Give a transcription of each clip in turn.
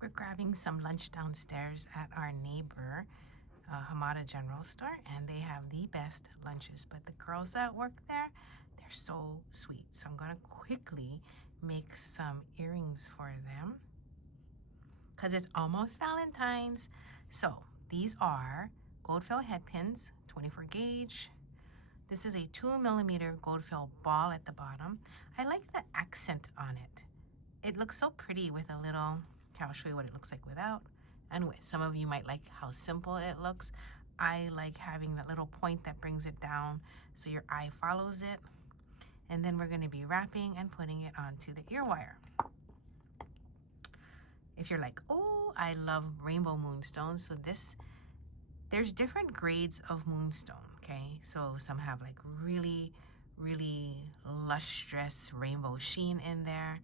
We're grabbing some lunch downstairs at our neighbor, Hamada General Store, and they have the best lunches. But the girls that work there, they're so sweet. So I'm going to quickly make some earrings for them because it's almost Valentine's. So these are gold fill head pins, 24 gauge. This is a 2mm gold fill ball at the bottom. I like the accent on it. It looks so pretty with a little, here, I'll show you what it looks like without and with. Some of you might like how simple it looks. I like having that little point that brings it down so your eye follows it. And then we're going to be wrapping and putting it onto the ear wire. If you're like, oh, I love rainbow moonstones. So there's different grades of moonstone, okay? So some have like really, really lustrous rainbow sheen in there,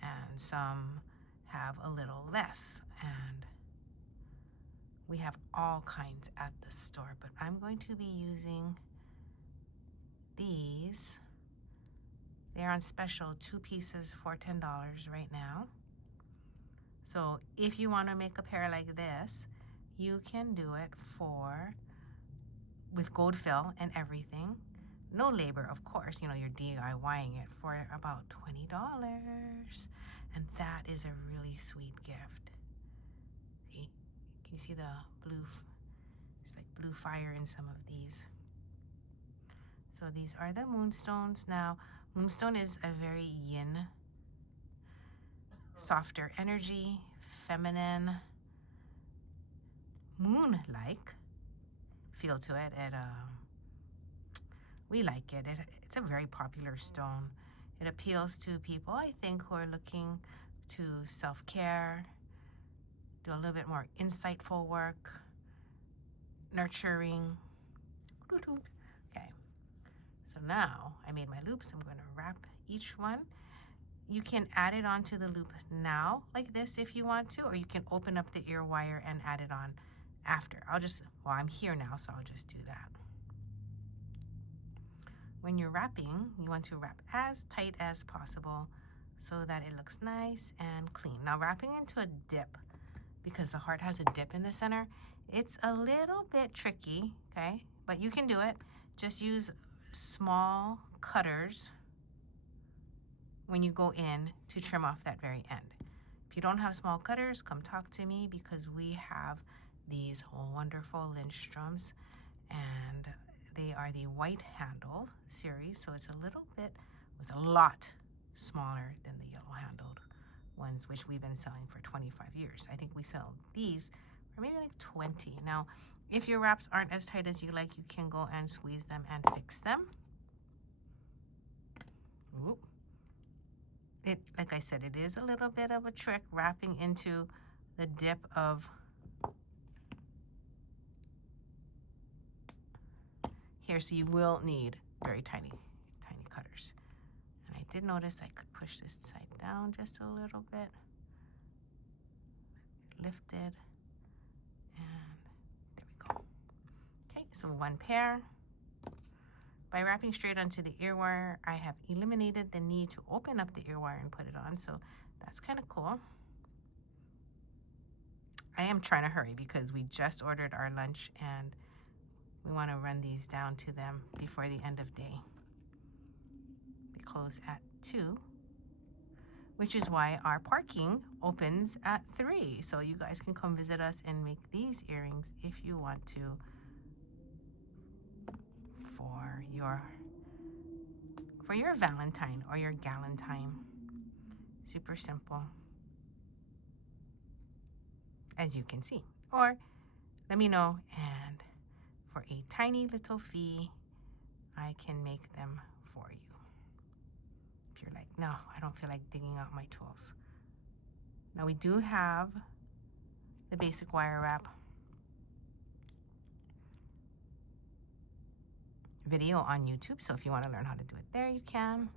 and some have a little less. And we have all kinds at the store, but I'm going to be using these. They're on special, 2 pieces for $10 right now. So if you want to make a pair like this, you can do it with gold fill and everything. No labor, of course, you know, you're DIYing it for about $20. And that is a really sweet gift. See, can you see the blue? There's like blue fire in some of these. So these are the moonstones. Now, moonstone is a very yin, softer energy, feminine, moon-like feel to it. We like it. It's a very popular stone. It appeals to people, I think, who are looking to self-care, do a little bit more insightful work, nurturing. Okay, so now I made my loops. I'm going to wrap each one. You can add it onto the loop now, like this, if you want to, or you can open up the ear wire and add it on after. I'm here now, so I'll just do that. When you're wrapping, you want to wrap as tight as possible so that it looks nice and clean. Now, wrapping into a dip, because the heart has a dip in the center, it's a little bit tricky, okay? But you can do it. Just use small cutters when you go in to trim off that very end. If you don't have small cutters, come talk to me, because we have these wonderful Lindströms, and they are the white handle series, so it's a lot smaller than the yellow handled ones, which we've been selling for 25 years. I think we sell these for maybe like 20. Now, if your wraps aren't as tight as you like, you can go and squeeze them and fix them. Ooh. Like I said, it is a little bit of a trick wrapping into the dip of here, so you will need very tiny cutters. And I did notice I could push this side down just a little bit. Lifted, and there we go. Okay, so 1 pair. By wrapping straight onto the ear wire, I have eliminated the need to open up the ear wire and put it on, so that's kind of cool. I am trying to hurry because we just ordered our lunch and we want to run these down to them before the end of day. They close at 2, which is why our parking opens at 3. So you guys can come visit us and make these earrings if you want to for your Valentine or your Galentine. Super simple, as you can see. Or let me know, and for a tiny little fee, I can make them for you. If you're like, no, I don't feel like digging out my tools. Now, we do have the basic wire wrap video on YouTube, so if you want to learn how to do it there, you can.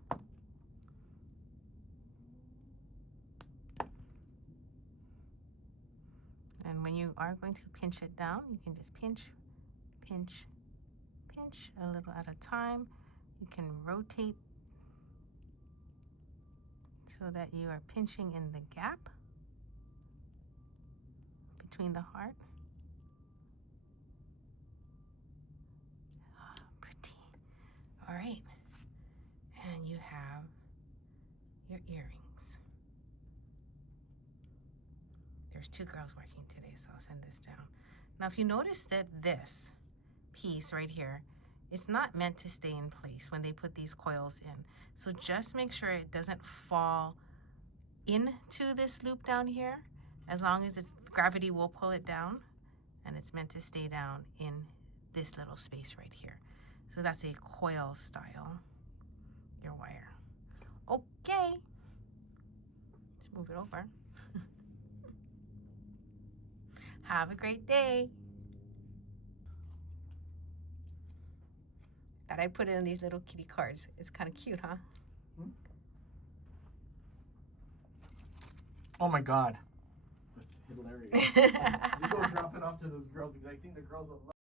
And when you are going to pinch it down, you can just pinch a little at a time. You can rotate so that you are pinching in the gap. between the heart. Oh, pretty. All right. And you have your earrings. There's 2 girls working today, so I'll send this down. Now, if you notice that this piece right here, it's not meant to stay in place when they put these coils in. So just make sure it doesn't fall into this loop down here. As long as it's gravity will pull it down, and it's meant to stay down in this little space right here. So that's a coil style, your wire. Okay, let's move it over. Have a great day. Thought I'd put it in these little kitty cards. It's kind of cute, huh? Oh my God. That's hilarious. You go drop it off to those girls because I think the girls will love